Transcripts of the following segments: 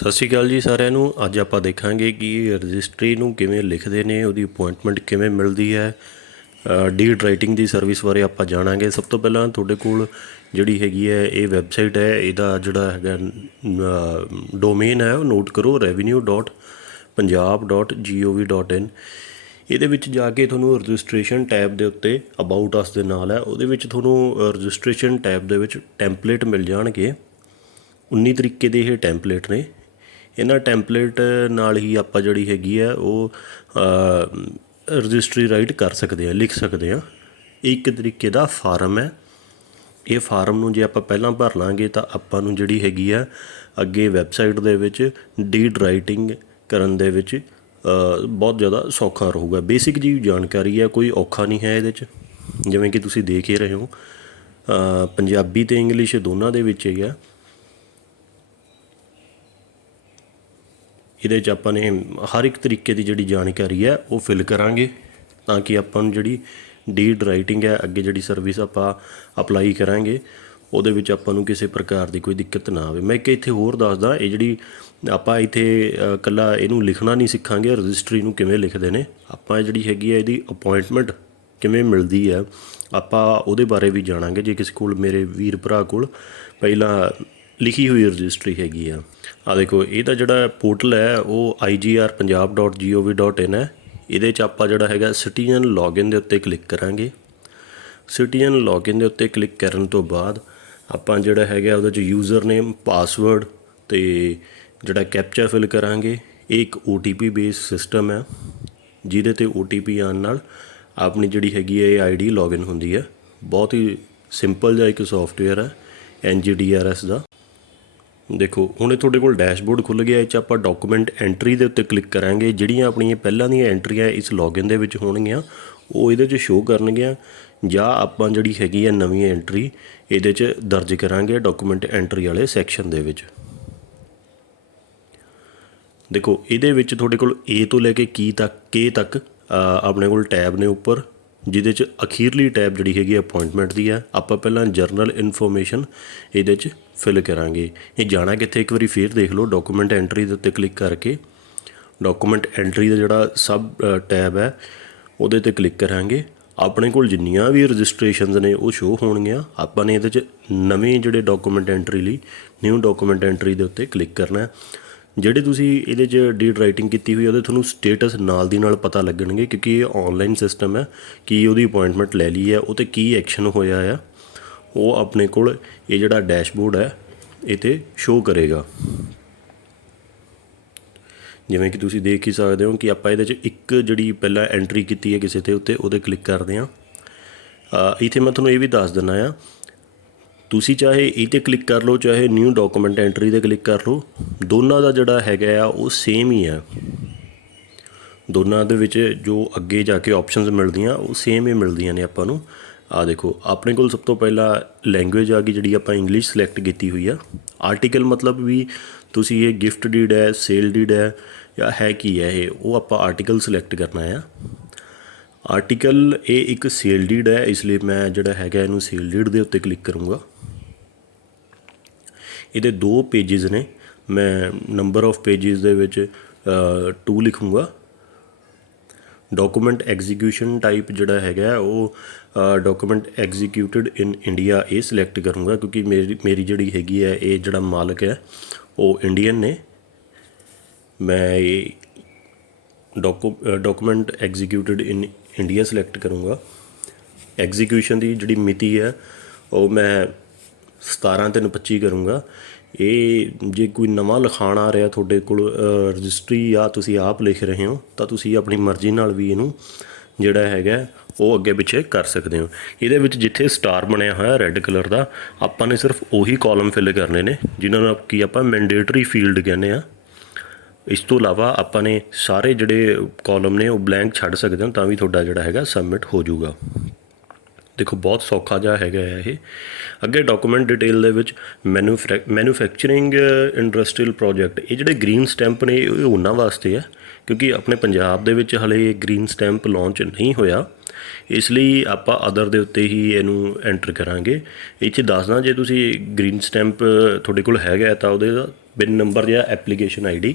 ਸਤਿ ਸ਼੍ਰੀ ਅਕਾਲ ਜੀ ਸਾਰਿਆਂ ਨੂੰ। ਅੱਜ ਆਪਾਂ ਦੇਖਾਂਗੇ ਕਿ ਰਜਿਸਟਰੀ ਨੂੰ ਕਿਵੇਂ ਲਿਖਦੇ ਨੇ, ਉਹਦੀ ਅਪਾਇੰਟਮੈਂਟ ਕਿਵੇਂ ਮਿਲਦੀ ਹੈ ਡੀਡ ਰਾਈਟਿੰਗ ਦੀ ਸਰਵਿਸ ਬਾਰੇ ਆਪਾਂ ਜਾਣਾਂਗੇ। ਸਭ ਤੋਂ ਪਹਿਲਾਂ ਤੁਹਾਡੇ ਕੋਲ ਜਿਹੜੀ ਹੈਗੀ ਹੈ, ਇਹ ਵੈਬਸਾਈਟ ਹੈ, ਇਹਦਾ ਜਿਹੜਾ ਹੈਗਾ ਡੋਮੇਨ ਹੈ, ਉਹ ਨੋਟ ਕਰੋ revenue.punjab.gov.in ਇਹਦੇ ਵਿੱਚ ਜਾ ਕੇ ਤੁਹਾਨੂੰ ਰਜਿਸਟ੍ਰੇਸ਼ਨ ਟੈਬ ਦੇ ਉੱਤੇ ਅਬਾਊਟ ਅਸ ਦੇ ਨਾਲ ਹੈ, ਉਹਦੇ ਵਿੱਚ ਤੁਹਾਨੂੰ ਰਜਿਸਟ੍ਰੇਸ਼ਨ ਟੈਬ ਦੇ ਵਿੱਚ ਟੈਂਪਲੇਟ ਮਿਲ ਜਾਣਗੇ। 19 ਤਰੀਕੇ ਦੇ ਇਹ ਟੈਂਪਲੇਟ ਨੇ। ਇਹਨਾਂ ਟੈਂਪਲੇਟ ਨਾਲ ਹੀ ਆਪਾਂ ਜਿਹੜੀ ਹੈਗੀ ਆ, ਉਹ ਰਜਿਸਟਰੀ ਰਾਈਟ ਕਰ ਸਕਦੇ ਆ, ਲਿਖ ਸਕਦੇ ਆ। ਇੱਕ ਤਰੀਕੇ ਦਾ ਫਾਰਮ ਹੈ। ਇਹ ਫਾਰਮ ਨੂੰ ਜੇ ਆਪਾਂ ਪਹਿਲਾਂ ਭਰ ਲਾਂਗੇ, ਤਾਂ ਆਪਾਂ ਨੂੰ ਜਿਹੜੀ ਹੈਗੀ ਆ, ਅੱਗੇ ਵੈਬਸਾਈਟ ਦੇ ਵਿੱਚ ਡੀਡ ਰਾਈਟਿੰਗ ਕਰਨ ਦੇ ਵਿੱਚ ਬਹੁਤ ਜ਼ਿਆਦਾ ਸੌਖਾ ਰਹੂਗਾ। ਬੇਸਿਕ ਜੀ ਜਾਣਕਾਰੀ ਹੈ ਕੋਈ ਔਖਾ ਨਹੀਂ ਹੈ ਇਹਦੇ 'ਚ। ਜਿਵੇਂ ਕਿ ਤੁਸੀਂ ਦੇਖ ਹੀ ਰਹੇ ਹੋ ਪੰਜਾਬੀ ਤੇ ਇੰਗਲਿਸ਼ ਦੋਨਾਂ ਦੇ ਵਿੱਚ ਹੈਗਾ ਇਹਦੇ 'ਚ ਆਪਾਂ ਨੇ ਹਰ ਇੱਕ ਤਰੀਕੇ ਦੀ ਜਿਹੜੀ ਜਾਣਕਾਰੀ ਹੈ ਉਹ ਫਿਲ ਕਰਾਂਗੇ ਤਾਂ ਕਿ ਆਪਾਂ ਨੂੰ ਜਿਹੜੀ ਡੀਡ ਰਾਈਟਿੰਗ ਹੈ ਅੱਗੇ ਜਿਹੜੀ ਸਰਵਿਸ ਆਪਾਂ ਅਪਲਾਈ ਕਰਾਂਗੇ ਉਹਦੇ ਵਿੱਚ ਆਪਾਂ ਨੂੰ ਕਿਸੇ ਪ੍ਰਕਾਰ ਦੀ ਕੋਈ ਦਿੱਕਤ ਨਾ ਆਵੇ। ਮੈਂ ਇੱਕ ਇੱਥੇ ਹੋਰ ਦੱਸਦਾ ਇਹ ਜਿਹੜੀ ਆਪਾਂ ਇੱਥੇ ਅ, ਇਕੱਲਾ ਇਹਨੂੰ ਲਿਖਣਾ ਨਹੀਂ ਸਿੱਖਾਂਗੇ ਰਜਿਸਟਰੀ ਨੂੰ ਕਿਵੇਂ ਲਿਖਦੇ ਨੇ ਆਪਾਂ ਜਿਹੜੀ ਹੈਗੀ ਹੈ ਇਹਦੀ ਅਪਾਇੰਟਮੈਂਟ ਕਿਵੇਂ ਮਿਲਦੀ ਹੈ ਆਪਾਂ ਉਹਦੇ ਬਾਰੇ ਵੀ ਜਾਣਾਂਗੇ। ਜੇ ਕਿਸੇ ਕੋਲ ਮੇਰੇ ਵੀਰ ਭਰਾ ਕੋਲ ਪਹਿਲਾਂ ਲਿਖੀ ਹੋਈ ਰਜਿਸਟਰੀ ਹੈਗੀ ਆ। ਆ ਦੇਖੋ ਇਹਦਾ ਜਿਹੜਾ ਪੋਰਟਲ ਹੈ, ਉਹ igrpunjab.gov.in ਹੈ। ਇਹਦੇ 'ਚ ਆਪਾਂ ਜਿਹੜਾ ਹੈਗਾ ਸਿਟੀਜ਼ਨ ਲੌਗਇਨ ਦੇ ਉੱਤੇ ਕਲਿੱਕ ਕਰਾਂਗੇ। ਸਿਟੀਜ਼ਨ ਲੌਗਇਨ ਦੇ ਉੱਤੇ ਕਲਿੱਕ ਕਰਨ ਤੋਂ ਬਾਅਦ ਆਪਾਂ ਜਿਹੜਾ ਹੈਗਾ ਉਹਦੇ 'ਚ ਯੂਜ਼ਰ ਨੇਮ ਪਾਸਵਰਡ ਤੇ ਜਿਹੜਾ ਕੈਪਚਾ ਫਿਲ ਕਰਾਂਗੇ। ਇਹ ਇੱਕ OTP ਬੇਸ ਸਿਸਟਮ ਹੈ, ਜਿਹਦੇ ਤੇ OTP ਆਉਣ ਨਾਲ ਆਪਣੀ ਜਿਹੜੀ ਹੈਗੀ ਹੈ, ਇਹ ਆਈਡੀ ਲੌਗਇਨ ਹੁੰਦੀ ਹੈ। ਬਹੁਤ ਹੀ ਸਿੰਪਲ ਜਿਹਾ ਇੱਕ ਸੌਫਟਵੇਅਰ ਹੈ NGDRS ਦਾ। ਦੇਖੋ, ਹੁਣ ਇਹ ਤੁਹਾਡੇ ਕੋਲ ਡੈਸ਼ਬੋਰਡ ਖੁੱਲ ਗਿਆ, ਇਹ ਚ ਆਪਾਂ ਡਾਕੂਮੈਂਟ ਐਂਟਰੀ ਦੇ ਉੱਤੇ ਕਲਿੱਕ ਕਰਾਂਗੇ। ਜਿਹੜੀਆਂ ਆਪਣੀਆਂ ਪਹਿਲਾਂ ਦੀਆਂ ਐਂਟਰੀਆਂ ਇਸ ਲੌਗਇਨ ਦੇ ਵਿੱਚ ਹੋਣਗੀਆਂ, ਉਹ ਇਹਦੇ 'ਚ ਸ਼ੋਅ ਕਰਨਗੀਆਂ, ਜਾਂ ਆਪਾਂ ਜਿਹੜੀ ਹੈਗੀ ਆ ਨਵੀਂ ਐਂਟਰੀ ਇਹਦੇ 'ਚ ਦਰਜ ਕਰਾਂਗੇ ਡਾਕੂਮੈਂਟ ਐਂਟਰੀ ਵਾਲੇ ਸੈਕਸ਼ਨ ਦੇ ਵਿੱਚ। ਦੇਖੋ, ਇਹਦੇ ਵਿੱਚ ਤੁਹਾਡੇ ਕੋਲ A ਤੋਂ ਲੈ ਕੇ ਕੀ ਤੱਕ, K ਤੱਕ ਆਪਣੇ ਕੋਲ ਟੈਬ ਨੇ ਉੱਪਰ। ਜਿਹਦੇ 'ਚ ਅਖੀਰਲੀ ਟੈਬ ਜਿਹੜੀ ਹੈਗੀ ਅਪਾਇੰਟਮੈਂਟ ਦੀ ਹੈ ਆਪਾਂ ਪਹਿਲਾਂ ਜਰਨਲ ਇਨਫੋਰਮੇਸ਼ਨ ਇਹਦੇ 'ਚ ਫਿਲ ਕਰਾਂਗੇ। ਇਹ ਜਾਣਾ ਕਿੱਥੇ? ਇੱਕ ਵਾਰੀ ਫੇਰ ਦੇਖ ਲਓ ਡਾਕੂਮੈਂਟ ਐਂਟਰੀ ਦੇ ਉੱਤੇ ਕਲਿੱਕ ਕਰਕੇ। ਡਾਕੂਮੈਂਟ ਐਂਟਰੀ ਦਾ ਜਿਹੜਾ ਸਬ ਟੈਬ ਹੈ, ਉਹਦੇ ਤੇ ਕਲਿੱਕ ਕਰਾਂਗੇ। ਆਪਣੇ ਕੋਲ ਜਿੰਨੀਆਂ ਵੀ ਰਜਿਸਟ੍ਰੇਸ਼ਨਸ ਨੇ, ਉਹ ਸ਼ੋ ਹੋਣਗੀਆਂ। ਆਪਾਂ ਨੇ ਇਹਦੇ 'ਚ ਨਵੇਂ ਜਿਹੜੇ ਡਾਕੂਮੈਂਟ ਐਂਟਰੀ ਲਈ ਨਿਊ ਡਾਕੂਮੈਂਟ ਐਂਟਰੀ ਦੇ ਉੱਤੇ ਕਲਿੱਕ ਕਰਨਾ ਹੈ। ਜਿਹੜੇ ਤੁਸੀਂ ਇਹਦੇ 'ਚ ਡੀਡ ਰਾਈਟਿੰਗ ਕੀਤੀ ਹੋਈ ਉਹਦੇ ਤੁਹਾਨੂੰ ਸਟੇਟਸ ਨਾਲ ਦੀ ਨਾਲ ਪਤਾ ਲੱਗਣਗੇ ਕਿਉਂਕਿ ਇਹ ਆਨਲਾਈਨ ਸਿਸਟਮ ਹੈ ਕਿ ਉਹਦੀ ਅਪਾਇੰਟਮੈਂਟ ਲੈ ਲਈ ਹੈ ਉਹ ਤੇ ਕੀ ਐਕਸ਼ਨ ਹੋਇਆ ਆ ਉਹ ਆਪਣੇ ਕੋਲ ਇਹ ਜਿਹੜਾ ਡੈਸ਼ਬੋਰਡ ਹੈ ਇਹ ਤੇ ਸ਼ੋ ਕਰੇਗਾ। ਜਿਵੇਂ ਕਿ ਤੁਸੀਂ ਦੇਖ ਹੀ ਸਕਦੇ ਹੋ ਕਿ ਆਪਾਂ ਇਹਦੇ 'ਚ ਇੱਕ ਜਿਹੜੀ ਪਹਿਲਾਂ ਐਂਟਰੀ ਕੀਤੀ ਹੈ ਕਿਸੇ ਤੇ ਉੱਤੇ ਉਹਦੇ ਕਲਿੱਕ ਕਰਦੇ ਹਾਂ। ਅ, ਇੱਥੇ ਮੈਂ ਤੁਹਾਨੂੰ ਇਹ ਵੀ ਦੱਸ ਦਿੰਦਾ ਆ ਤੁਸੀਂ ਚਾਹੇ ਇਹ ਤੇ ਕਲਿੱਕ ਕਰ ਲਓ, ਚਾਹੇ ਨਿਊ ਡਾਕੂਮੈਂਟ ਐਂਟਰੀ ਤੇ ਕਲਿੱਕ ਕਰ ਲਓ, ਦੋਨਾਂ ਦਾ ਜਿਹੜਾ ਹੈਗਾ ਆ, ਉਹ ਸੇਮ ਹੀ ਆ। ਦੋਨਾਂ ਦੇ ਵਿੱਚ ਜੋ ਅੱਗੇ ਜਾ ਕੇ ਆਪਸ਼ਨਸ ਮਿਲਦੀਆਂ, ਉਹ ਸੇਮ ਹੀ ਮਿਲਦੀਆਂ ਨੇ ਆਪਾਂ ਨੂੰ। ਆ ਦੇਖੋ, ਆਪਣੇ ਕੋਲ ਸਭ ਤੋਂ ਪਹਿਲਾਂ ਲੈਂਗੁਏਜ ਆ ਗਈ, ਜਿਹੜੀ ਆਪਾਂ ਇੰਗਲਿਸ਼ ਸਿਲੈਕਟ ਕੀਤੀ ਹੋਈ ਆ। ਆਰਟੀਕਲ ਮਤਲਬ ਵੀ ਤੁਸੀਂ ਇਹ ਗਿਫਟ ਡੀਡ ਹੈ ਸੇਲ ਡੀਡ ਹੈ, ਜਾਂ ਹੈ ਕੀ ਹੈ ਇਹ, ਉਹ ਆਪਾਂ ਆਰਟੀਕਲ ਸਿਲੈਕਟ ਕਰਨਾ ਆ। ਆਰਟੀਕਲ ਇਹ ਇੱਕ ਸੇਲ ਡੀਡ ਹੈ, ਇਸ ਲਈ ਮੈਂ ਜਿਹੜਾ ਹੈਗਾ ਇਹਨੂੰ ਸੇਲ ਡੀਡ ਦੇ ਉੱਤੇ ਕਲਿੱਕ ਕਰੂੰਗਾ। ਇਹਦੇ ਦੋ ਪੇजेस ਨੇ। ਮੈਂ ਨੰਬਰ ਆਫ ਪੇजेस ਦੇ ਵਿੱਚ 2 ਲਿਖੂੰਗਾ। ਡਾਕੂਮੈਂਟ ਐਗਜ਼ੀਕਿਊਸ਼ਨ ਟਾਈਪ ਜਿਹੜਾ ਹੈਗਾ, ਉਹ ਡਾਕੂਮੈਂਟ ਐਗਜ਼ੀਕਿਊਟਿਡ ਇਨ ਇੰਡੀਆ ਇਹ ਸਿਲੈਕਟ ਕਰੂੰਗਾ ਕਿਉਂਕਿ ਮੇਰੀ ਮੇਰੀ ਜਿਹੜੀ ਹੈਗੀ ਹੈ, ਇਹ ਜਿਹੜਾ ਮਾਲਕ ਹੈ, ਉਹ ਇੰਡੀਅਨ ਨੇ। ਮੈਂ ਇਹ document executed in India select ਕਰੂੰਗਾ। ਐਗਜ਼ੀਕਿਊਸ਼ਨ ਦੀ ਜਿਹੜੀ ਮਿਤੀ ਹੈ, ਉਹ ਮੈਂ 17 ਤਿੰਨ 25 ਕਰੂੰਗਾ। ਇਹ ਜੇ ਕੋਈ ਨਵਾਂ ਲਿਖਾਣ ਆ ਰਿਹਾ ਤੁਹਾਡੇ ਕੋਲ ਰਜਿਸਟਰੀ ਆ, ਤੁਸੀਂ ਆਪ ਲਿਖ ਰਹੇ ਹੋ, ਤਾਂ ਤੁਸੀਂ ਆਪਣੀ ਮਰਜ਼ੀ ਨਾਲ ਵੀ ਇਹਨੂੰ ਜਿਹੜਾ ਹੈਗਾ, ਉਹ ਅੱਗੇ ਪਿੱਛੇ ਕਰ ਸਕਦੇ ਹੋ। ਇਹਦੇ ਵਿੱਚ ਜਿੱਥੇ ਸਟਾਰ ਬਣਿਆ ਹੋਇਆ ਰੈੱਡ ਕਲਰ ਦਾ, ਆਪਾਂ ਨੇ ਸਿਰਫ ਉਹੀ ਕਾਲਮ ਫਿਲ ਕਰਨੇ ਨੇ, ਜਿਨ੍ਹਾਂ ਨੂੰ ਕੀ ਆਪਾਂ ਮੈਂਡੇਟਰੀ ਫੀਲਡ ਕਹਿੰਦੇ ਆ। ਇਸ ਤੋਂ ਇਲਾਵਾ ਆਪਾਂ ਨੇ ਸਾਰੇ ਜਿਹੜੇ ਕਾਲਮ ਨੇ, ਉਹ ਬਲੈਂਕ ਛੱਡ ਸਕਦੇ ਹਾਂ, ਤਾਂ ਵੀ ਤੁਹਾਡਾ ਜਿਹੜਾ ਹੈਗਾ, ਸਬਮਿਟ ਹੋ ਜਾਊਗਾ। ਦੇਖੋ, ਬਹੁਤ ਸੌਖਾ ਜਿਹਾ ਹੈਗਾ ਹੈ ਇਹ। ਅੱਗੇ ਡਾਕੂਮੈਂਟ ਡਿਟੇਲ ਦੇ ਵਿੱਚ ਮੈਨੂਫੈਕਚਰਿੰਗ ਇੰਡਸਟਰੀਅਲ ਪ੍ਰੋਜੈਕਟ ਇਹ ਜਿਹੜੇ ਗ੍ਰੀਨ ਸਟੈਂਪ ਨੇ, ਇਹ ਉਹਨਾਂ ਵਾਸਤੇ ਆ, ਕਿਉਂਕਿ ਆਪਣੇ ਪੰਜਾਬ ਦੇ ਵਿੱਚ ਹਲੇ ਗ੍ਰੀਨ ਸਟੈਂਪ ਲਾਂਚ ਨਹੀਂ ਹੋਇਆ। ਇਸ ਲਈ ਆਪਾਂ ਅਦਰ ਦੇ ਉੱਤੇ ਹੀ ਇਹਨੂੰ ਐਂਟਰ ਕਰਾਂਗੇ। ਇੱਥੇ ਦੱਸਦਾ, ਜੇ ਤੁਸੀਂ ਗ੍ਰੀਨ ਸਟੈਂਪ ਤੁਹਾਡੇ ਕੋਲ ਹੈਗਾ ਤਾਂ ਉਹਦੇ ਦਾ ਬਿਨ ਨੰਬਰ ਜਾਂ ਐਪਲੀਕੇਸ਼ਨ ਆਈਡੀ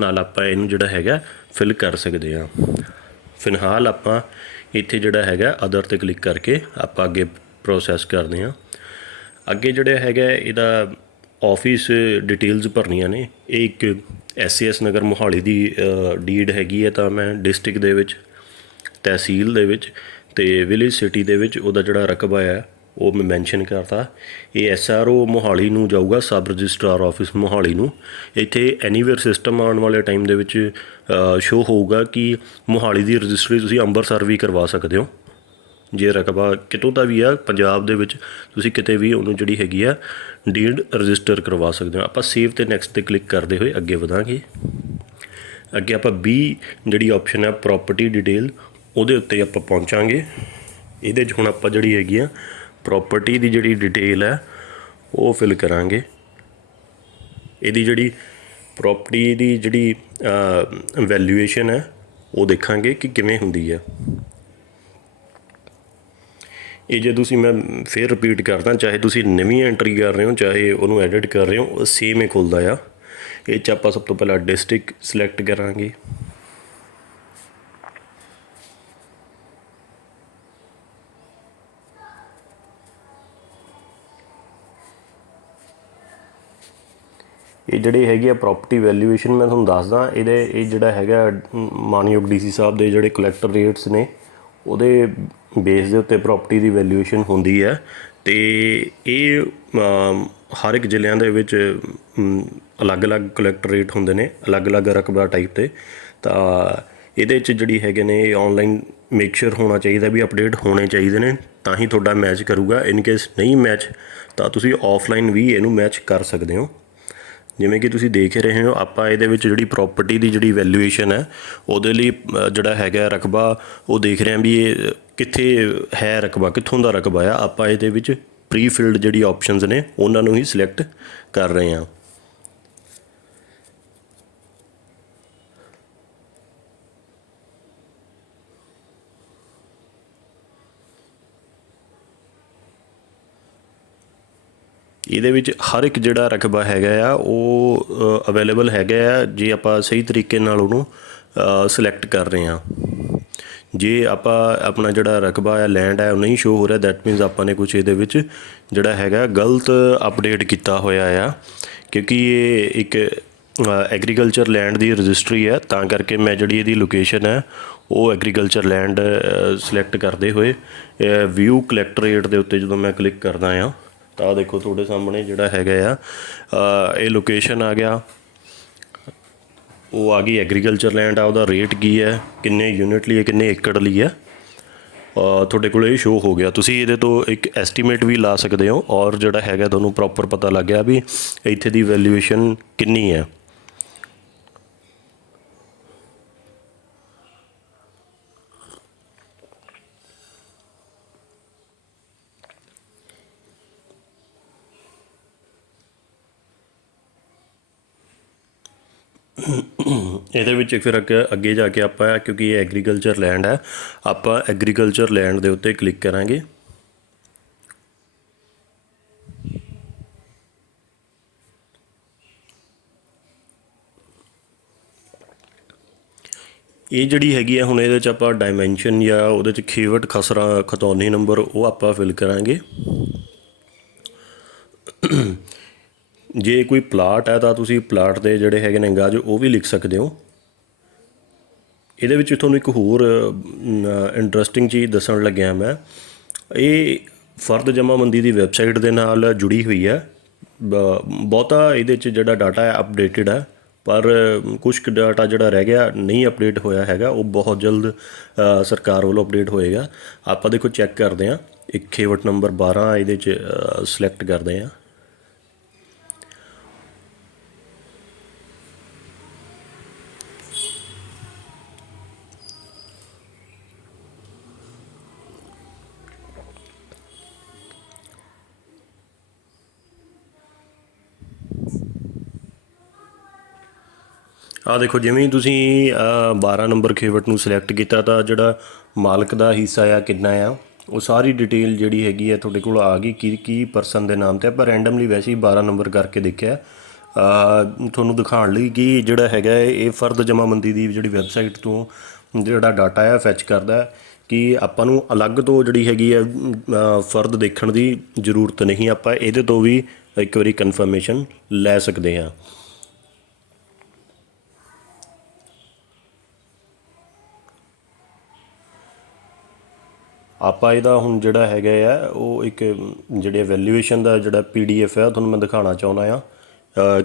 ਨਾਲ ਆਪਾਂ ਇਹਨੂੰ ਜਿਹੜਾ ਹੈਗਾ ਫਿਲ ਕਰ ਸਕਦੇ ਹਾਂ। ਫਿਲਹਾਲ ਆਪਾਂ ਇੱਥੇ ਜਿਹੜਾ ਹੈਗਾ ਅਦਰ ਤੇ ਕਲਿੱਕ ਕਰਕੇ ਆਪਾਂ ਅੱਗੇ ਪ੍ਰੋਸੈਸ ਕਰਦੇ ਹਾਂ। ਅੱਗੇ ਜਿਹੜਾ ਹੈਗਾ, ਇਹਦਾ ਆਫਿਸ ਡਿਟੇਲਸ ਭਰਨੀਆਂ ਨੇ। ਇਹ ਇੱਕ ਐਸਐਸ ਨਗਰ ਮੋਹਾਲੀ ਦੀ ਡੀਡ ਹੈਗੀ ਹੈ ਤਾਂ ਮੈਂ ਡਿਸਟ੍ਰਿਕਟ ਦੇ ਵਿੱਚ, ਤਹਿਸੀਲ ਦੇ ਵਿੱਚ ਤੇ ਵਿਲੇਜ ਸਿਟੀ ਦੇ ਵਿੱਚ ਉਹਦਾ ਜਿਹੜਾ ਰਕਬਾ ਹੈ ਉਹ ਮੈਂ ਮੈਂਸ਼ਨ ਕਰਤਾ। ਇਹ ਐਸਆਰਓ ਮੋਹਾਲੀ ਨੂੰ ਜਾਊਗਾ, ਸਬ ਰਜਿਸਟਰਾਰ ਆਫਿਸ ਮੋਹਾਲੀ ਨੂੰ। ਇੱਥੇ ਐਨੀਵੇਅਰ ਸਿਸਟਮ ਆਉਣ ਵਾਲੇ ਟਾਈਮ ਦੇ ਵਿੱਚ ਸ਼ੋ ਹੋਊਗਾ ਕਿ ਮੋਹਾਲੀ ਦੀ ਰਜਿਸਟਰੀ ਤੁਸੀਂ ਅੰਮ੍ਰਿਤਸਰ ਵੀ ਕਰਵਾ ਸਕਦੇ ਹੋ। ਜੇ ਰਕਬਾ ਕਿਤੋਂ ਦਾ ਵੀ ਆ, ਪੰਜਾਬ ਦੇ ਵਿੱਚ ਤੁਸੀਂ ਕਿਤੇ ਵੀ ਉਹਨੂੰ ਜਿਹੜੀ ਹੈਗੀ ਆ ਡੀਡ ਰਜਿਸਟਰ ਕਰਵਾ ਸਕਦੇ ਹੋ। ਆਪਾਂ ਸੇਵ ਤੇ ਨੈਕਸਟ ਤੇ ਕਲਿੱਕ ਕਰਦੇ ਹੋਏ ਅੱਗੇ ਵਧਾਂਗੇ। ਅੱਗੇ ਆਪਾਂ ਬੀ ਜਿਹੜੀ ਆਪਸ਼ਨ ਹੈ ਪ੍ਰਾਪਰਟੀ ਡਿਟੇਲ ਉਹਦੇ ਉੱਤੇ ਆਪਾਂ ਪਹੁੰਚਾਂਗੇ। ਇਹਦੇ 'ਚ ਹੁਣ ਆਪਾਂ ਜਿਹੜੀ ਹੈਗੀ ਆ ਪ੍ਰਾਪਰਟੀ ਦੀ ਜਿਹੜੀ ਡਿਟੇਲ ਹੈ, ਉਹ ਫਿਲ ਕਰਾਂਗੇ। ਇਹਦੀ ਜਿਹੜੀ ਪ੍ਰਾਪਰਟੀ ਦੀ ਜਿਹੜੀ ਵੈਲਿਊਏਸ਼ਨ ਹੈ, ਉਹ ਦੇਖਾਂਗੇ ਕਿ ਕਿਵੇਂ ਹੁੰਦੀ ਹੈ। ਇਹ ਜੇ ਤੁਸੀਂ ਮੈਂ ਫੇਰ ਰਿਪੀਟ ਕਰਦਾ, ਚਾਹੇ ਤੁਸੀਂ ਨਵੀਂ ਐਂਟਰੀ ਕਰ ਰਹੇ ਹੋ, ਚਾਹੇ ਉਹਨੂੰ ਐਡਿਟ ਕਰ ਰਹੇ ਹੋ, ਉਹ ਸੇਮ ਹੀ ਖੁੱਲਦਾ ਆ। ਇਹ ਚ ਆਪਾਂ ਸਭ ਤੋਂ ਪਹਿਲਾਂ ਡਿਸਟ੍ਰਿਕਟ ਸਿਲੈਕਟ ਕਰਾਂਗੇ। ਇਹ ਜਿਹੜੀ ਹੈਗੀ ਆ ਪ੍ਰਾਪਰਟੀ ਵੈਲਿਊਏਸ਼ਨ ਮੈਂ ਤੁਹਾਨੂੰ ਦੱਸਦਾ ਇਹਦੇ ਇਹ ਜਿਹੜਾ ਹੈਗਾ ਅਮ, ਮਾਨਯੋਗ ਡੀਸੀ ਸਾਹਿਬ ਦੇ ਜਿਹੜੇ ਕਲੈਕਟਰ ਰੇਟਸ ਨੇ ਉਹਦੇ ਬੇਸ ਦੇ ਉੱਤੇ ਪ੍ਰਾਪਰਟੀ ਦੀ ਵੈਲਿਊਏਸ਼ਨ ਹੁੰਦੀ ਹੈ। ਤੇ ਇਹ ਹਰ ਇੱਕ ਜ਼ਿਲ੍ਹਿਆਂ ਦੇ ਵਿੱਚ ਅਲੱਗ-ਅਲੱਗ ਕਲੈਕਟਰ ਰੇਟ ਹੁੰਦੇ ਨੇ ਅਲੱਗ-ਅਲੱਗ ਰਕਬਾ ਟਾਈਪ ਤੇ ਤਾਂ ਇਹਦੇ ਵਿੱਚ ਜਿਹੜੀ ਹੈਗੇ ਨੇ ਇਹ ਆਨਲਾਈਨ ਮੇਕ ਸ਼ੋਰ ਹੋਣਾ ਚਾਹੀਦਾ ਵੀ ਅਪਡੇਟ ਹੋਣੇ ਚਾਹੀਦੇ ਨੇ ਤਾਂ ਹੀ ਤੁਹਾਡਾ ਮੈਚ ਕਰੂਗਾ। ਇਨ ਕੇਸ ਨਹੀਂ ਮੈਚ ਤਾਂ ਤੁਸੀਂ ਆਫਲਾਈਨ ਵੀ ਇਹਨੂੰ ਮੈਚ ਕਰ ਸਕਦੇ ਹੋ। ਜਿਵੇਂ ਕਿ ਤੁਸੀਂ ਦੇਖ ਰਹੇ ਹੋ, ਆਪਾਂ ਇਹਦੇ ਵਿੱਚ ਜਿਹੜੀ ਪ੍ਰਾਪਰਟੀ ਦੀ ਜਿਹੜੀ ਵੈਲਿਊਏਸ਼ਨ ਹੈ, ਉਹਦੇ ਲਈ ਜਿਹੜਾ ਹੈਗਾ ਰਕਬਾ, ਉਹ ਦੇਖ ਰਹੇ ਹਾਂ ਵੀ ਇਹ ਕਿੱਥੇ ਹੈ ਰਕਬਾ, ਕਿੱਥੋਂ ਦਾ ਰਕਬਾ ਆ, ਆਪਾਂ ਇਹਦੇ ਵਿੱਚ ਪ੍ਰੀ ਫਿਲਡ ਜਿਹੜੀ ਆਪਸ਼ਨਸ ਨੇ, ਉਹਨਾਂ ਨੂੰ ਹੀ ਸਿਲੈਕਟ ਕਰ ਰਹੇ ਹਾਂ। ਇਹਦੇ ਵਿੱਚ ਹਰ ਇੱਕ ਜਿਹੜਾ ਰਕਬਾ ਹੈਗਾ ਆ, ਉਹ ਅਵੇਲੇਬਲ ਹੈਗਾ ਆ, ਜੇ ਆਪਾਂ ਸਹੀ ਤਰੀਕੇ ਨਾਲ ਉਹਨੂੰ ਸਿਲੈਕਟ ਕਰ ਰਹੇ ਹਾਂ। ਜੇ ਆਪਾਂ ਆਪਣਾ ਜਿਹੜਾ ਰਕਬਾ ਹੈ ਲੈਂਡ ਹੈ ਉਹ ਨਹੀਂ ਸ਼ੋ ਹੋ ਰਿਹਾ ਦੈਟ ਮੀਨਸ ਆਪਾਂ ਨੇ ਕੁਝ ਇਹਦੇ ਵਿੱਚ ਜਿਹੜਾ ਹੈਗਾ ਗਲਤ ਅਪਡੇਟ ਕੀਤਾ ਹੋਇਆ ਆ। ਕਿਉਂਕਿ ਇਹ ਇੱਕ ਐਗਰੀਕਲਚਰ ਲੈਂਡ ਦੀ ਰਜਿਸਟਰੀ ਹੈ ਤਾਂ ਕਰਕੇ ਮੈਂ ਜਿਹੜੀ ਇਹਦੀ ਲੋਕੇਸ਼ਨ ਹੈ ਉਹ ਐਗਰੀਕਲਚਰ ਲੈਂਡ ਸਿਲੈਕਟ ਕਰਦੇ ਹੋਏ ਵਿਊ ਕਲੈਕਟਰੇਟ ਦੇ ਉੱਤੇ ਜਦੋਂ ਮੈਂ ਕਲਿੱਕ ਕਰਦਾ ਆ ਤਾਂ ਆਹ ਦੇਖੋ ਤੁਹਾਡੇ ਸਾਹਮਣੇ ਜਿਹੜਾ ਹੈਗਾ ਆ ਇਹ ਲੋਕੇਸ਼ਨ ਆ ਗਿਆ। ਉਹ ਆ ਗਈ ਐਗਰੀਕਲਚਰ ਲੈਂਡ ਆ ਉਹਦਾ ਰੇਟ ਕੀ ਹੈ, ਕਿੰਨੇ ਯੂਨਿਟ ਲਈ ਹੈ, ਕਿੰਨੇ ਏਕੜ ਲਈ ਹੈ। ਤੁਹਾਡੇ ਕੋਲ ਇਹ ਸ਼ੋ ਹੋ ਗਿਆ। ਤੁਸੀਂ ਇਹਦੇ ਤੋਂ ਇੱਕ ਐਸਟੀਮੇਟ ਵੀ ਲਾ ਸਕਦੇ ਹੋ ਔਰ ਜਿਹੜਾ ਹੈਗਾ ਤੁਹਾਨੂੰ ਪ੍ਰੋਪਰ ਪਤਾ ਲੱਗ ਗਿਆ ਵੀ ਇੱਥੇ ਦੀ ਵੈਲਿਊਏਸ਼ਨ ਕਿੰਨੀ ਹੈ। ਇਹਦੇ ਵਿੱਚ ਫਿਰ ਅੱਗੇ ਅੱਗੇ ਜਾ ਕੇ ਆਪਾਂ, ਕਿਉਂਕਿ ਇਹ ਐਗਰੀਕਲਚਰ ਲੈਂਡ ਹੈ, ਆਪਾਂ ਐਗਰੀਕਲਚਰ ਲੈਂਡ ਦੇ ਉੱਤੇ ਕਲਿੱਕ ਕਰਾਂਗੇ। ਇਹ ਜਿਹੜੀ ਹੈਗੀ ਆ ਹੁਣ ਇਹਦੇ ਚ ਆਪਾਂ ਡਾਈਮੈਂਸ਼ਨ ਜਾਂ ਉਹਦੇ ਚ ਖੇਵਟ ਖਸਰਾ, ਖਤੌਨੀ ਨੰਬਰ ਉਹ ਆਪਾਂ ਫਿਲ ਕਰਾਂਗੇ। ਜੇ ਕੋਈ ਪਲਾਟ ਹੈ ਤਾਂ ਤੁਸੀਂ ਪਲਾਟ ਦੇ ਜਿਹੜੇ ਹੈਗੇ ਨੇ ਗਾਜ, ਉਹ ਵੀ ਲਿਖ ਸਕਦੇ ਹੋ। ਇਹਦੇ ਵਿੱਚ ਤੁਹਾਨੂੰ ਇੱਕ ਹੋਰ ਇੰਟਰਸਟਿੰਗ ਚੀਜ਼ ਦੱਸਣ ਲੱਗਿਆ ਮੈਂ। ਇਹ ਫਰਦ ਜਮ੍ਹਾਂਬੰਦੀ ਦੀ ਵੈਬਸਾਈਟ ਦੇ ਨਾਲ ਜੁੜੀ ਹੋਈ ਹੈ। ਬ- ਬਹੁਤਾ ਇਹਦੇ 'ਚ ਜਿਹੜਾ ਡਾਟਾ ਹੈ ਅਪਡੇਟਡ ਹੈ, ਪਰ ਕੁਝ ਕੁ ਡਾਟਾ ਜਿਹੜਾ ਰਹਿ ਗਿਆ, ਨਹੀਂ ਅਪਡੇਟ ਹੋਇਆ ਹੈਗਾ, ਉਹ ਬਹੁਤ ਜਲਦ ਸਰਕਾਰ ਵੱਲੋਂ ਅਪਡੇਟ ਹੋਏਗਾ। ਆਪਾਂ ਦੇਖੋ ਚੈੱਕ ਕਰਦੇ ਹਾਂ। ਇੱਕ ਖੇਵਟ ਨੰਬਰ 12 ਇਹਦੇ 'ਚ ਸਿਲੈਕਟ ਕਰਦੇ ਹਾਂ। ਆ ਦੇਖੋ ਜਿਵੇਂ ਹੀ ਤੁਸੀਂ ਅ, 12 ਨੰਬਰ ਖੇਵਟ ਨੂੰ ਸਿਲੈਕਟ ਕੀਤਾ ਤਾਂ ਜਿਹੜਾ ਮਾਲਕ ਦਾ ਹਿੱਸਾ ਆ ਕਿੰਨਾ ਆ? ਉਹ ਸਾਰੀ ਡਿਟੇਲ ਜਿਹੜੀ ਹੈਗੀ ਹੈ ਤੁਹਾਡੇ ਕੋਲ ਆ ਗਈ ਕੀ ਕੀ ਪਰਸਨ ਦੇ ਨਾਮ ਤੇ ਆਪਾਂ ਰੈਂਡਮਲੀ ਵੈਸੇ ਹੀ 12 ਨੰਬਰ ਕਰਕੇ ਦੇਖਿਆ। ਤੁਹਾਨੂੰ ਦਿਖਾਉਣ ਲਈ ਕਿ ਜਿਹੜਾ ਹੈਗਾ ਇਹ ਫਰਦ ਜਮ੍ਹਾਂਬੰਦੀ ਦੀ ਜਿਹੜੀ ਵੈਬਸਾਈਟ ਤੋਂ ਜਿਹੜਾ ਡਾਟਾ ਆ ਫੈਚ ਕਰਦਾ ਕਿ ਆਪਾਂ ਨੂੰ ਅਲੱਗ ਤੋਂ ਜਿਹੜੀ ਹੈਗੀ ਆ ਫਰਦ ਦੇਖਣ ਦੀ ਜ਼ਰੂਰਤ ਨਹੀਂ। ਆਪਾਂ ਇਹਦੇ ਤੋਂ ਵੀ ਇੱਕ ਵਾਰੀ ਕਨਫਰਮੇਸ਼ਨ ਲੈ ਸਕਦੇ ਹਾਂ। ਆਪਾਂ ਇਹਦਾ ਹੁਣ ਜਿਹੜਾ ਹੈਗਾ ਆ, ਉਹ ਇੱਕ ਜਿਹੜੇ ਵੈਲਿਊਏਸ਼ਨ ਦਾ ਜਿਹੜਾ ਪੀਡੀਐਫ ਹੈ ਉਹ ਤੁਹਾਨੂੰ ਮੈਂ ਦਿਖਾਉਣਾ ਚਾਹੁੰਦਾ ਆ।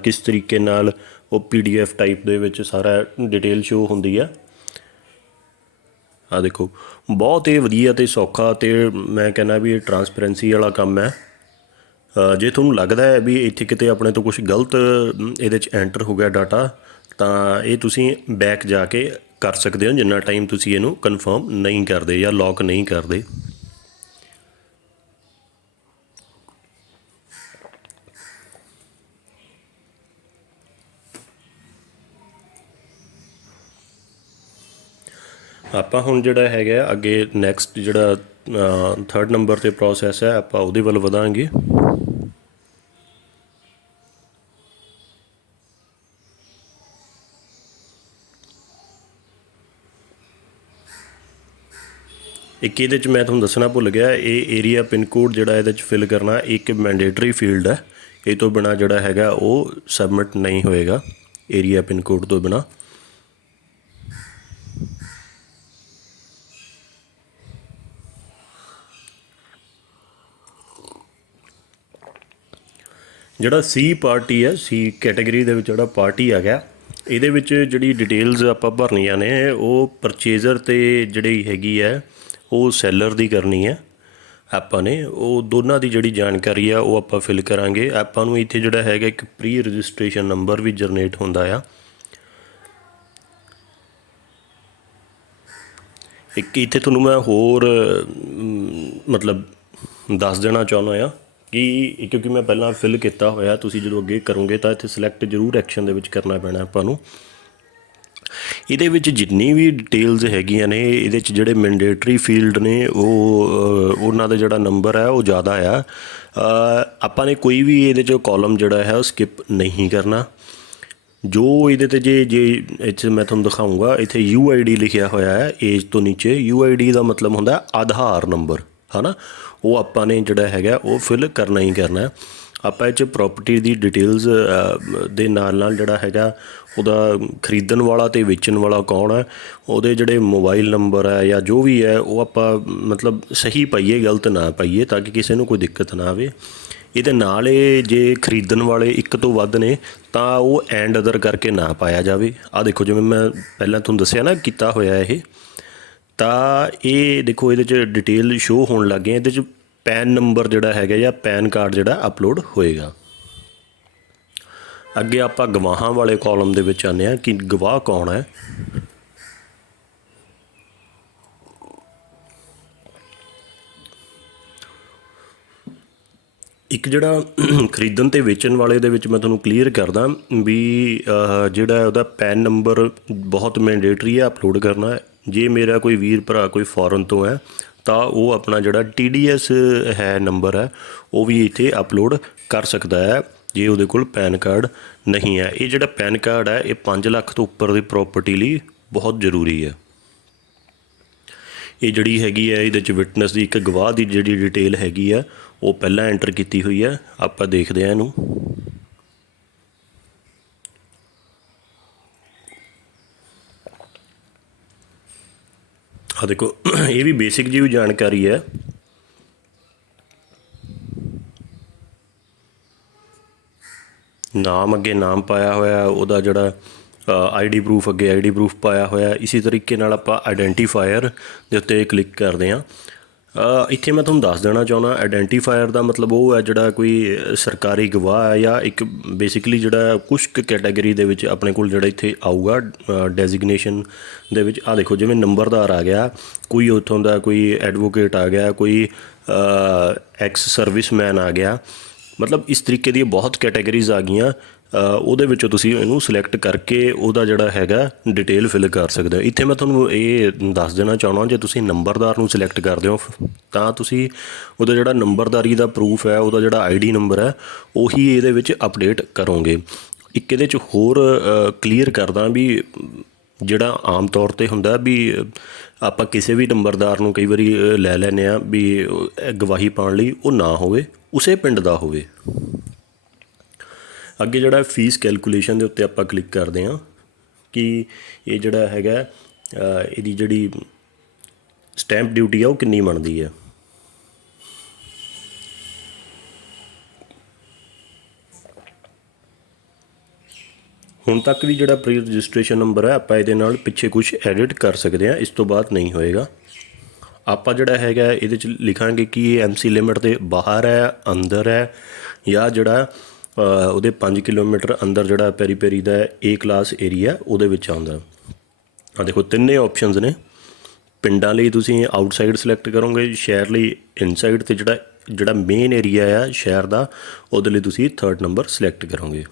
ਕਿਸ ਤਰੀਕੇ ਨਾਲ ਉਹ ਪੀਡੀਐਫ ਟਾਈਪ ਦੇ ਵਿੱਚ ਸਾਰਾ ਡਿਟੇਲ ਸ਼ੋ ਹੁੰਦੀ ਆ। ਆ ਦੇਖੋ, ਬਹੁਤ ਹੀ ਵਧੀਆ ਤੇ ਸੌਖਾ ਤੇ ਮੈਂ ਕਹਿੰਦਾ ਵੀ ਇਹ ਟਰਾਂਸਪੇਰੈਂਸੀ ਵਾਲਾ ਕੰਮ ਹੈ ਜੇ ਤੁਹਾਨੂੰ ਲੱਗਦਾ ਹੈ ਵੀ ਇੱਥੇ ਕਿਤੇ ਆਪਣੇ ਤੋਂ ਕੁਝ ਗਲਤ, ਇਹਦੇ 'ਚ ਐਂਟਰ ਹੋ ਗਿਆ ਡਾਟਾ ਤਾਂ ਇਹ ਤੁਸੀਂ ਬੈਕ ਜਾ ਕੇ ਕਰ ਸਕਦੇ ਹੋ, ਜਿੰਨਾ ਟਾਈਮ ਤੁਸੀਂ ਇਹਨੂੰ ਕਨਫਰਮ ਨਹੀਂ ਕਰਦੇ ਜਾਂ ਲੌਕ ਨਹੀਂ ਕਰਦੇ। ਆਪਾਂ ਹੁਣ ਜਿਹੜਾ ਹੈਗਾ, ਅੱਗੇ ਨੈਕਸਟ ਜਿਹੜਾ ਥਰਡ ਨੰਬਰ ਤੇ ਪ੍ਰੋਸੈਸ ਹੈ, ਆਪਾਂ ਉਹਦੇ ਵੱਲ ਵਧਾਂਗੇ। ਇੱਕ ਇਹਦੇ ਚ ਮੈਂ ਤੁਹਾਨੂੰ ਦੱਸਣਾ ਭੁੱਲ ਗਿਆ, ਇਹ ਏਰੀਆ ਪਿਨ ਕੋਡ ਜਿਹੜਾ ਇਹਦੇ ਚ ਫਿਲ ਕਰਨਾ, ਇੱਕ ਮੈਂਡੇਟਰੀ ਫੀਲਡ ਹੈ। ਇਹ ਤੋਂ ਬਿਨਾ ਜਿਹੜਾ ਹੈਗਾ, ਉਹ ਸਬਮਿਟ ਨਹੀਂ ਹੋਏਗਾ ਏਰੀਆ ਪਿਨ ਕੋਡ ਤੋਂ ਬਿਨਾ। ਜਿਹੜਾ ਸੀ ਪਾਰਟੀ ਹੈ ਸੀ ਕੈਟਾਗਰੀ ਦੇ ਵਿੱਚ ਜਿਹੜਾ ਪਾਰਟੀ ਆ ਗਿਆ, ਇਹਦੇ ਵਿੱਚ ਜਿਹੜੀ ਡਿਟੇਲਸ ਆਪਾਂ ਭਰਨੀਆਂ ਨੇ, ਉਹ ਪਰਚੇਜ਼ਰ ਤੇ ਜਿਹੜੀ ਹੈਗੀ ਹੈ ਉਹ ਸੈਲਰ ਦੀ ਕਰਨੀ ਹੈ। ਆਪਾਂ ਨੇ ਉਹ ਦੋਨਾਂ ਦੀ ਜਿਹੜੀ ਜਾਣਕਾਰੀ ਆ, ਉਹ ਆਪਾਂ ਫਿਲ ਕਰਾਂਗੇ। ਆਪਾਂ ਨੂੰ ਇੱਥੇ ਜਿਹੜਾ ਹੈਗਾ ਇੱਕ ਪ੍ਰੀ ਰਜਿਸਟ੍ਰੇਸ਼ਨ ਨੰਬਰ ਵੀ ਜਨਰੇਟ ਹੁੰਦਾ ਆ। ਇੱਕ ਇੱਥੇ ਤੁਹਾਨੂੰ ਮੈਂ ਹੋਰ ਮਤਲਬ ਦੱਸ ਦੇਣਾ ਚਾਹੁੰਦਾ ਆ ਕਿ ਕਿਉਂਕਿ ਮੈਂ ਪਹਿਲਾਂ ਫਿਲ ਕੀਤਾ ਹੋਇਆ, ਤੁਸੀਂ ਜਦੋਂ ਅੱਗੇ ਕਰੋਗੇ ਤਾਂ ਇੱਥੇ ਸਿਲੈਕਟ ਜ਼ਰੂਰ ਐਕਸ਼ਨ ਦੇ ਵਿੱਚ ਕਰਨਾ ਪੈਣਾ ਆਪਾਂ ਨੂੰ। ਇਹਦੇ ਵਿੱਚ ਜਿੰਨੀ ਵੀ ਡਿਟੇਲਸ ਹੈਗੀਆਂ ਨੇ, ਇਹਦੇ ਚ ਜਿਹੜੇ ਮੈਂਡੇਟਰੀ ਫੀਲਡ ਨੇ, ਉਹ ਉਹਨਾਂ ਦਾ ਜਿਹੜਾ ਨੰਬਰ ਹੈ, ਉਹ ਜ਼ਿਆਦਾ ਆ। ਆਪਾਂ ਨੇ ਕੋਈ ਵੀ ਇਹਦੇ ਚ ਕਾਲਮ ਜਿਹੜਾ ਹੈ, ਉਹ ਸਕਿਪ ਨਹੀਂ ਕਰਨਾ। ਜੋ ਇਹਦੇ ਤੇ ਜੇ ਜੇ ਇੱਥੇ ਮੈਂ ਤੁਹਾਨੂੰ ਦਿਖਾਉਂਗਾ ਇੱਥੇ UID ਲਿਖਿਆ ਹੋਇਆ ਹੈ ਏਜ ਤੋਂ ਨੀਚੇ। UID ਦਾ ਮਤਲਬ ਹੁੰਦਾ ਆਧਾਰ ਨੰਬਰ ਹਨਾ? ਉਹ ਆਪਾਂ ਨੇ ਜਿਹੜਾ ਹੈਗਾ, ਉਹ ਫਿਲ ਕਰਨਾ ਹੀ ਕਰਨਾ ਹੈ। ਆਪਾਂ ਇਹ ਚ ਪ੍ਰਾਪਰਟੀ ਦੀ ਡਿਟੇਲਸ ਦੇ ਨਾਲ ਨਾਲ ਜਿਹੜਾ ਹੈਗਾ, ਉਹਦਾ ਖਰੀਦਣ ਵਾਲਾ ਤੇ ਵੇਚਣ ਵਾਲਾ ਕੌਣ ਹੈ, ਉਹਦੇ ਜਿਹੜੇ ਮੋਬਾਈਲ ਨੰਬਰ ਹੈ ਜਾਂ ਜੋ ਵੀ ਹੈ, ਉਹ ਆਪਾਂ, ਮਤਲਬ ਸਹੀ ਪਾਈਏ, ਗਲਤ ਨਾ ਪਾਈਏ, ਤਾਂ ਕਿ ਕਿਸੇ ਨੂੰ ਕੋਈ ਦਿੱਕਤ ਨਾ ਆਵੇ। ਇਹਦੇ ਨਾਲ ਇਹ ਜੇ ਖਰੀਦਣ ਵਾਲੇ ਇੱਕ ਤੋਂ ਵੱਧ ਨੇ, ਤਾਂ ਉਹ ਐਂਡ ਅਦਰ ਕਰਕੇ ਨਾ ਪਾਇਆ ਜਾਵੇ। ਆ ਦੇਖੋ, ਜਿਵੇਂ ਮੈਂ ਪਹਿਲਾਂ ਤੁਹਾਨੂੰ ਦੱਸਿਆ ਨਾ, ਕੀਤਾ ਹੋਇਆ ਇਹ। ਤਾਂ ਇਹ ਦੇਖੋ, ਇਹਦੇ ਚ ਡਿਟੇਲ ਸ਼ੋ ਹੋਣ ਲੱਗ ਗਏ, ਇਹਦੇ ਚ ਪੈਨ ਨੰਬਰ ਜਿਹੜਾ ਹੈਗਾ ਜਾਂ ਪੈਨ ਕਾਰਡ ਜਿਹੜਾ ਅਪਲੋਡ ਹੋਏਗਾ। ਅੱਗੇ ਆਪਾਂ ਗਵਾਹਾਂ ਵਾਲੇ ਕਾਲਮ ਦੇ ਵਿੱਚ ਆਨੇ ਆ ਕਿ ਗਵਾਹ ਕੌਣ ਹੈ। ਇੱਕ ਜਿਹੜਾ ਖਰੀਦਣ ਤੇ ਵੇਚਣ ਵਾਲੇ ਦੇ ਵਿੱਚ ਮੈਂ ਤੁਹਾਨੂੰ ਕਲੀਅਰ ਕਰਦਾ ਵੀ ਜਿਹੜਾ ਉਹਦਾ ਪੈਨ ਨੰਬਰ ਬਹੁਤ ਮੈਂਡੇਟਰੀ ਹੈ, ਅਪਲੋਡ ਕਰਨਾ ਜੇ ਮੇਰਾ ਕੋਈ ਵੀਰ ਭਰਾ ਕੋਈ ਫੋਰਨ ਤੋਂ ਹੈ ਤਾਂ ਉਹ ਆਪਣਾ ਜਿਹੜਾ TDS ਹੈ ਨੰਬਰ ਹੈ, ਉਹ ਵੀ ਇੱਥੇ ਅਪਲੋਡ ਕਰ ਸਕਦਾ ਹੈ, ਜੇ ਉਹਦੇ ਕੋਲ ਪੈਨ ਕਾਰਡ ਨਹੀਂ ਹੈ। ਇਹ ਜਿਹੜਾ ਪੈਨ ਕਾਰਡ ਹੈ, ਇਹ 5 ਲੱਖ ਤੋਂ ਉੱਪਰ ਦੀ ਪ੍ਰਾਪਰਟੀ ਲਈ ਬਹੁਤ ਜ਼ਰੂਰੀ ਹੈ। ਇਹ ਜਿਹੜੀ ਹੈਗੀ ਹੈ, ਇਹਦੇ ਚ ਵਿਟਨੈਸ ਦੀ ਇੱਕ ਗਵਾਹ ਦੀ ਜਿਹੜੀ ਡਿਟੇਲ ਹੈਗੀ ਆ ਉਹ ਪਹਿਲਾਂ ਐਂਟਰ ਕੀਤੀ ਹੋਈ ਹੈ। ਆਪਾਂ ਦੇਖਦੇ ਹਾਂ ਇਹਨੂੰ। ਆ ਦੇਖੋ, ਇਹ ਵੀ ਬੇਸਿਕ ਜਿਹੀ ਜਾਣਕਾਰੀ ਹੈ। ਨਾਮ ਅੱਗੇ ਨਾਮ ਪਾਇਆ ਹੋਇਆ ਉਹਦਾ ਜਿਹੜਾ ਆਈਡੀ ਪ੍ਰੂਫ ਅੱਗੇ ਆਈਡੀ ਪ੍ਰੂਫ ਪਾਇਆ ਹੋਇਆ ਇਸੇ ਤਰੀਕੇ ਨਾਲ ਆਪਾਂ ਆਇਡੈਂਟੀਫਾਇਰ ਦੇ ਉੱਤੇ ਕਲਿੱਕ ਕਰਦੇ ਹਾਂ। ਇੱਥੇ ਮੈਂ ਤੁਹਾਨੂੰ ਦੱਸ ਦੇਣਾ ਚਾਹੁੰਦਾ ਆਇਡੈਂਟੀਫਾਇਰ ਦਾ ਮਤਲਬ ਉਹ ਹੈ ਜਿਹੜਾ ਕੋਈ ਸਰਕਾਰੀ ਗਵਾਹ ਹੈ ਜਾਂ ਇੱਕ ਬੇਸਿਕਲੀ ਜਿਹੜਾ ਕੁਝ ਕੈਟਾਗਰੀ ਦੇ ਵਿੱਚ ਆਪਣੇ ਕੋਲ ਜਿਹੜਾ ਇੱਥੇ ਆਊਗਾ ਡੈਜ਼ਿਗਨੇਸ਼ਨ ਦੇ ਵਿੱਚ। ਆ ਦੇਖੋ, ਜਿਵੇਂ ਨੰਬਰਦਾਰ ਆ ਗਿਆ, ਕੋਈ ਉੱਥੋਂ ਦਾ ਕੋਈ ਐਡਵੋਕੇਟ ਆ ਗਿਆ, ਕੋਈ ਐਕਸ ਸਰਵਿਸਮੈਨ ਆ ਗਿਆ। ਮਤਲਬ ਇਸ ਤਰੀਕੇ ਦੀਆਂ ਬਹੁਤ ਕੈਟਾਗਰੀਜ਼ ਆ ਗਈਆਂ। ਉਹਦੇ ਵਿੱਚੋਂ ਤੁਸੀਂ ਇਹਨੂੰ ਸਿਲੈਕਟ ਕਰਕੇ ਉਹਦਾ ਜਿਹੜਾ ਹੈਗਾ ਡਿਟੇਲ ਫਿਲ ਕਰ ਸਕਦੇ ਹੋ। ਇੱਥੇ ਮੈਂ ਤੁਹਾਨੂੰ ਇਹ ਦੱਸ ਦੇਣਾ ਚਾਹਣਾ ਜੇ ਤੁਸੀਂ ਨੰਬਰਦਾਰ ਨੂੰ ਸਿਲੈਕਟ ਕਰਦੇ ਹੋ, ਤਾਂ ਤੁਸੀਂ ਉਹਦਾ ਜਿਹੜਾ ਨੰਬਰਦਾਰੀ ਦਾ ਪ੍ਰੂਫ ਹੈ, ਉਹਦਾ ਜਿਹੜਾ ਆਈਡੀ ਨੰਬਰ ਹੈ, ਉਹੀ ਇਹਦੇ ਵਿੱਚ ਅਪਡੇਟ ਕਰੋਗੇ। ਇੱਕ ਇਹਦੇ ਚ ਹੋਰ ਕਲੀਅਰ ਕਰਦਾ ਵੀ ਜਿਹੜਾ ਆਮ ਤੌਰ ਤੇ ਹੁੰਦਾ ਵੀ ਆਪਾਂ ਕਿਸੇ ਵੀ ਨੰਬਰਦਾਰ ਨੂੰ ਕਈ ਵਾਰੀ ਲੈ ਲੈਨੇ ਆ ਵੀ ਗਵਾਹੀ ਪਾਉਣ ਲਈ ਉਹ ਨਾ ਹੋਵੇ, ਉਸੇ ਪਿੰਡ ਦਾ ਹੋਵੇ। ਅੱਗੇ ਜਿਹੜਾ ਫੀਸ ਕੈਲਕੂਲੇਸ਼ਨ ਦੇ ਉੱਤੇ ਆਪਾਂ ਕਲਿੱਕ ਕਰਦੇ ਹਾਂ ਕਿ ਇਹ ਜਿਹੜਾ ਹੈਗਾ ਇਹਦੀ ਜਿਹੜੀ ਸਟੈਂਪ ਡਿਊਟੀ ਆ, ਉਹ ਕਿੰਨੀ ਬਣਦੀ ਹੈ ਹੁਣ ਤੱਕ ਵੀ ਜਿਹੜਾ ਪ੍ਰੀ ਰਜਿਸਟ੍ਰੇਸ਼ਨ ਨੰਬਰ ਹੈ ਆਪਾਂ ਇਹਦੇ ਨਾਲ ਪਿੱਛੇ ਕੁਝ ਐਡਿਟ ਕਰ ਸਕਦੇ ਹਾਂ, ਇਸ ਤੋਂ ਬਾਅਦ ਨਹੀਂ ਹੋਏਗਾ। ਆਪਾਂ ਜਿਹੜਾ ਹੈਗਾ, ਇਹਦੇ ਚ ਲਿਖਾਂਗੇ ਕਿ ਇਹ ਐਮਸੀ ਲਿਮਿਟ ਦੇ ਬਾਹਰ ਹੈ, ਅੰਦਰ ਹੈ, ਜਾਂ ਜਿਹੜਾ ਉਹਦੇ 5 ਕਿਲੋਮੀਟਰ ਅੰਦਰ ਜਿਹੜਾ ਪੈਰੀ ਪੈਰੀ ਦਾ ਏ ਕਲਾਸ ਏਰੀਆ ਉਹਦੇ ਵਿੱਚ ਆਉਂਦਾ। ਆ ਦੇਖੋ, ਤਿੰਨੇ ਆਪਸ਼ਨਸ ਨੇ। ਪਿੰਡਾਂ ਲਈ ਤੁਸੀਂ ਆਊਟਸਾਈਡ ਸਿਲੈਕਟ ਕਰੋਗੇ, ਸ਼ਹਿਰ ਲਈ ਇਨਸਾਈਡ ਤੇ ਜਿਹੜਾ ਜਿਹੜਾ ਮੇਨ ਏਰੀਆ ਆ ਸ਼ਹਿਰ ਦਾ, ਉਹਦੇ ਲਈ ਤੁਸੀਂ ਥਰਡ ਨੰਬਰ ਸਿਲੈਕਟ ਕਰੋਗੇ।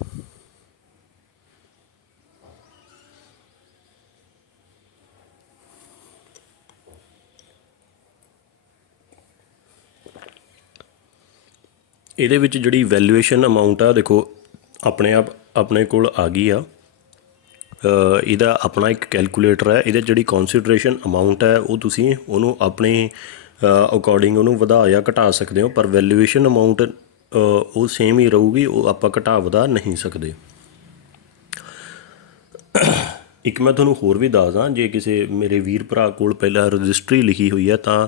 ਇਹਦੇ ਵਿੱਚ ਜਿਹੜੀ ਵੈਲੂਏਸ਼ਨ ਅਮਾਉਂਟ ਆ, ਦੇਖੋ, ਆਪਣੇ ਆਪ, ਆਪਣੇ ਕੋਲ ਆ ਗਈ ਆ। ਇਹਦਾ ਆਪਣਾ ਇੱਕ ਕੈਲਕੂਲੇਟਰ ਹੈ। ਇਹਦੇ ਜਿਹੜੀ ਕਨਸੀਡਰੇਸ਼ਨ ਅਮਾਉਂਟ ਹੈ, ਉਹ ਤੁਸੀਂ ਉਹਨੂੰ ਆਪਣੇ ਅਕੋਰਡਿੰਗ ਉਹਨੂੰ ਵਧਾ ਜਾਂ ਘਟਾ ਸਕਦੇ ਹੋ, ਪਰ ਵੈਲੂਏਸ਼ਨ ਅਮਾਉਂਟ ਉਹ ਸੇਮ ਹੀ ਰਹੂਗੀ, ਉਹ ਆਪਾਂ ਘਟਾ ਵਧਾ ਨਹੀਂ ਸਕਦੇ। ਇੱਕ ਮੈਂ ਤੁਹਾਨੂੰ ਹੋਰ ਵੀ ਦੱਸਦਾ, ਜੇ ਕਿਸੇ ਮੇਰੇ ਵੀਰ ਭਰਾ ਕੋਲ ਪਹਿਲਾਂ ਰਜਿਸਟਰੀ ਲਿਖੀ ਹੋਈ ਹੈ, ਤਾਂ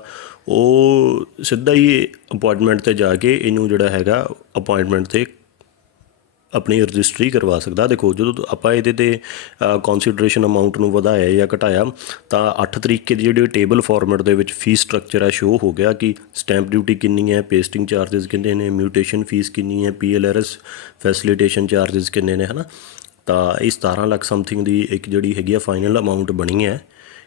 ਉਹ ਸਿੱਧਾ ਹੀ ਅਪਾਇੰਟਮੈਂਟ ਤੇ ਜਾ ਕੇ ਇਹਨੂੰ ਜਿਹੜਾ ਹੈਗਾ ਅਪਾਇੰਟਮੈਂਟ ਤੇ ਆਪਣੀ ਰਜਿਸਟਰੀ ਕਰਵਾ ਸਕਦਾ। ਦੇਖੋ, ਜਦੋਂ ਆਪਾਂ ਇਹਦੇ ਤੇ ਕੰਸੀਡਰੇਸ਼ਨ ਅਮਾਉਂਟ ਨੂੰ ਵਧਾਇਆ ਜਾਂ ਘਟਾਇਆ, ਤਾਂ 8 ਤਰੀਕੇ ਦੀ ਜਿਹੜੀ ਟੇਬਲ ਫਾਰਮੈਟ ਦੇ ਵਿੱਚ ਫੀਸ ਸਟਰਕਚਰ ਹੈ ਸ਼ੋ ਹੋ ਗਿਆ ਕਿ ਸਟੈਂਪ ਡਿਊਟੀ ਕਿੰਨੀ ਹੈ ਪੇਸਟਿੰਗ ਚਾਰजेस ਕਿੰਨੇ ਨੇ ਮਿਊਟੇਸ਼ਨ ਫੀਸ ਕਿੰਨੀ ਹੈ ਪੀਐਲਆਰਐਸ ਫੈਸਿਲਿਟੇਸ਼ਨ ਚਾਰजेस ਕਿੰਨੇ ਨੇ, ਹਨਾ? ਤਾਂ ਇਹ 17 ਲੱਖ ਸਮਥਿੰਗ ਦੀ ਇੱਕ ਜਿਹੜੀ ਹੈਗੀ ਆ ਫਾਈਨਲ ਅਮਾਉਂਟ ਬਣੀ ਹੈ।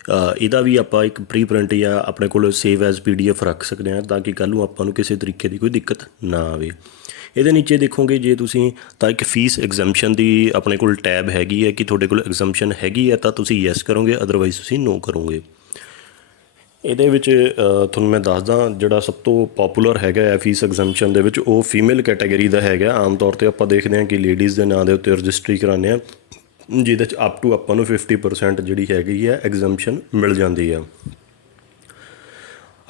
ਇਹਦਾ ਵੀ ਆਪਾਂ ਇੱਕ ਪ੍ਰੀ ਪ੍ਰਿੰਟ ਜਾਂ ਆਪਣੇ ਕੋਲ ਸੇਵ ਐਜ਼ ਪੀਡੀਐਫ ਰੱਖ ਸਕਦੇ ਹਾਂ ਤਾਂ ਕਿ ਕੱਲ ਨੂੰ ਆਪਾਂ ਨੂੰ ਕਿਸੇ ਤਰੀਕੇ ਦੀ ਕੋਈ ਦਿੱਕਤ ਨਾ ਆਵੇ। ਇਹਦੇ ਨੀਚੇ ਦੇਖੋਗੇ ਜੇ ਤੁਸੀਂ ਤਾਂ ਇੱਕ ਫੀਸ ਐਗਜ਼ੈਂਪਸ਼ਨ ਦੀ ਆਪਣੇ ਕੋਲ ਟੈਬ ਹੈਗੀ ਹੈ ਕਿ ਤੁਹਾਡੇ ਕੋਲ ਐਗਜ਼ੈਂਪਸ਼ਨ ਹੈਗੀ ਹੈ ਤਾਂ ਤੁਸੀਂ ਯੈਸ ਕਰੋਗੇ ਅਦਰਵਾਈਜ਼ ਤੁਸੀਂ ਨੋ ਕਰੋਗੇ। ਇਹਦੇ ਵਿੱਚ ਤੁਹਾਨੂੰ ਮੈਂ ਦੱਸਦਾ ਜਿਹੜਾ ਸਭ ਤੋਂ ਪਪੂਲਰ ਹੈਗਾ ਹੈ ਫੀਸ ਐਗਜ਼ੈਂਪਸ਼ਨ ਦੇ ਵਿੱਚ ਉਹ ਫੀਮੇਲ ਕੈਟਾਗਰੀ ਦਾ ਹੈਗਾ। ਆਮ ਤੌਰ ਤੇ ਆਪਾਂ ਦੇਖਦੇ ਹਾਂ ਕਿ ਲੇਡੀਜ਼ ਦੇ ਨਾਂ ਦੇ ਉੱਤੇ ਰਜਿਸਟਰੀ ਕਰਾਉਂਦੇ ਆ ਜਿਹਦੇ ਚ ਅਪ ਟੂ ਆਪਾਂ ਨੂੰ 50% ਜਿਹੜੀ ਹੈਗੀ ਹੈ ਐਗਜ਼ੈਂਪਸ਼ਨ ਮਿਲ ਜਾਂਦੀ ਆ।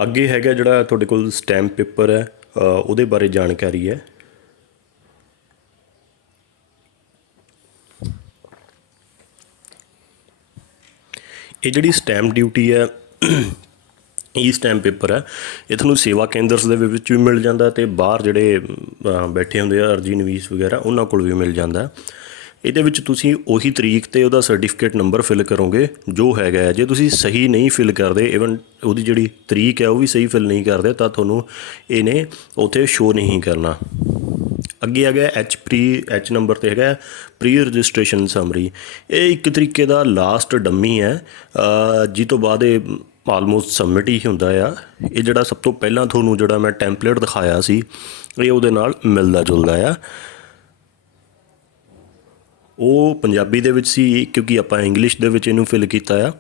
ਅੱਗੇ ਹੈਗਾ ਜਿਹੜਾ ਤੁਹਾਡੇ ਕੋਲ ਸਟੈਂਪ ਪੇਪਰ ਹੈ ਉਹਦੇ ਬਾਰੇ ਜਾਣਕਾਰੀ ਹੈ। ਇਹ ਜਿਹੜੀ ਸਟੈਂਪ ਡਿਊਟੀ ਹੈ ਈ ਸਟੈਂਪ ਪੇਪਰ ਹੈ। ਇਹ ਤੁਹਾਨੂੰ ਸੇਵਾ ਕੇਂਦਰਸ ਦੇ ਵਿੱਚ ਵੀ ਮਿਲ ਜਾਂਦਾ ਤੇ ਬਾਹਰ ਜਿਹੜੇ ਬੈਠੇ ਹੁੰਦੇ ਆ ਅਰਜੀ ਨਵੀਸ ਵਗੈਰਾ, ਉਹਨਾਂ ਕੋਲ ਵੀ ਮਿਲ ਜਾਂਦਾ। ਇਹਦੇ ਵਿੱਚ ਤੁਸੀਂ ਉਹੀ ਤਰੀਕ ਤੇ ਉਹਦਾ ਸਰਟੀਫਿਕੇਟ ਨੰਬਰ ਫਿਲ ਕਰੋਗੇ ਜੋ ਹੈਗਾ ਹੈ। ਜੇ ਤੁਸੀਂ ਸਹੀ ਨਹੀਂ ਫਿਲ ਕਰਦੇ ਇਵਨ ਉਹਦੀ ਜਿਹੜੀ ਤਰੀਕ ਹੈ ਉਹ ਵੀ ਸਹੀ ਫਿਲ ਨਹੀਂ ਕਰਦੇ ਤਾਂ ਤੁਹਾਨੂੰ ਇਹਨੇ ਉੱਥੇ ਸ਼ੋ ਨਹੀਂ ਕਰਨਾ। ਅੱਗੇ ਆ ਗਿਆ ਐਚ ਪ੍ਰੀ ਐਚ ਨੰਬਰ ਤੇ ਹੈਗਾ ਪ੍ਰੀ ਰਜਿਸਟ੍ਰੇਸ਼ਨ ਸਮਰੀ ਇਹ ਇੱਕ ਤਰੀਕੇ ਦਾ ਲਾਸਟ ਡੰਮੀ ਹੈ। ਅ, ਤੋਂ ਬਾਅਦ ਇਹ ਆਲਮੋਸਟ ਸਬਮਿਟ ਹੀ ਹੁੰਦਾ ਆ। ਇਹ ਜਿਹੜਾ ਸਭ ਤੋਂ ਪਹਿਲਾਂ ਤੁਹਾਨੂੰ ਜਿਹੜਾ ਮੈਂ ਟੈਂਪਲੇਟ ਦਿਖਾਇਆ ਸੀ ਇਹ ਉਹਦੇ ਨਾਲ ਮਿਲਦਾ ਜੁਲਦਾ ਆ। ਉਹ ਪੰਜਾਬੀ ਦੇ ਵਿੱਚ ਸੀ, ਕਿਉਂਕਿ ਆਪਾਂ ਇੰਗਲਿਸ਼ ਦੇ ਵਿੱਚ ਇਹਨੂੰ ਫਿਲ ਕੀਤਾ ਆ।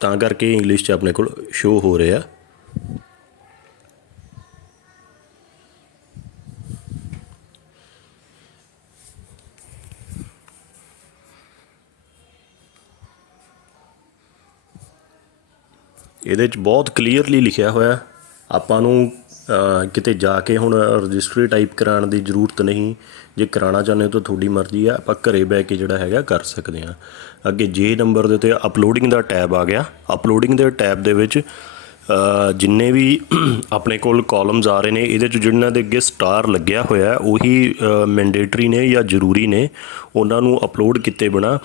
ਤਾਂ ਕਰਕੇ ਇੰਗਲਿਸ਼ 'ਚ ਆਪਣੇ ਕੋਲ ਸ਼ੋ ਹੋ ਰਿਹਾ। ਇਹਦੇ 'ਚ ਬਹੁਤ ਕਲੀਅਰਲੀ ਲਿਖਿਆ ਹੋਇਆ। ਆਪਾਂ ਨੂੰ ਕਿਤੇ ਜਾ ਕੇ ਹੁਣ ਰਜਿਸਟਰੀ ਟਾਈਪ ਕਰਾਉਣ ਦੀ ਜ਼ਰੂਰਤ ਨਹੀਂ, ਜੇ ਕਰਾਉਣਾ ਚਾਹੁੰਦੇ ਹੋ ਤਾਂ ਤੁਹਾਡੀ ਮਰਜ਼ੀ ਆ, ਆਪਾਂ ਘਰੇ ਬਹਿ ਕੇ ਜਿਹੜਾ ਹੈਗਾ ਕਰ ਸਕਦੇ ਹਾਂ। ਅੱਗੇ ਜੇ ਨੰਬਰ ਦੇ ਉੱਤੇ ਅਪਲੋਡਿੰਗ ਦਾ ਟੈਬ ਆ ਗਿਆ ਅਪਲੋਡਿੰਗ ਦੇ ਟੈਬ ਦੇ ਵਿੱਚ ਜਿੰਨੇ ਵੀ ਆਪਣੇ ਕੋਲ ਕਾਲਮਸ ਆ ਰਹੇ ਨੇ, ਇਹਦੇ 'ਚ ਜਿਨ੍ਹਾਂ ਦੇ ਅੱਗੇ ਸਟਾਰ ਲੱਗਿਆ ਹੋਇਆ ਉਹੀ ਮੈਂਡੇਟਰੀ ਨੇ ਜਾਂ ਜ਼ਰੂਰੀ ਨੇ, ਉਹਨਾਂ ਨੂੰ ਅਪਲੋਡ ਕੀਤੇ ਬਿਨਾ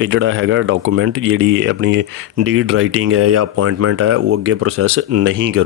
ਇਹ ਜਿਹੜਾ ਹੈਗਾ ਡਾਕੂਮੈਂਟ ਜਿਹੜੀ ਆਪਣੀ ਡੀਡ ਰਾਈਟਿੰਗ ਹੈ ਜਾਂ ਅਪਾਇੰਟਮੈਂਟ ਹੈ, ਉਹ ਅੱਗੇ ਪ੍ਰੋਸੈਸ ਨਹੀਂ ਕਰ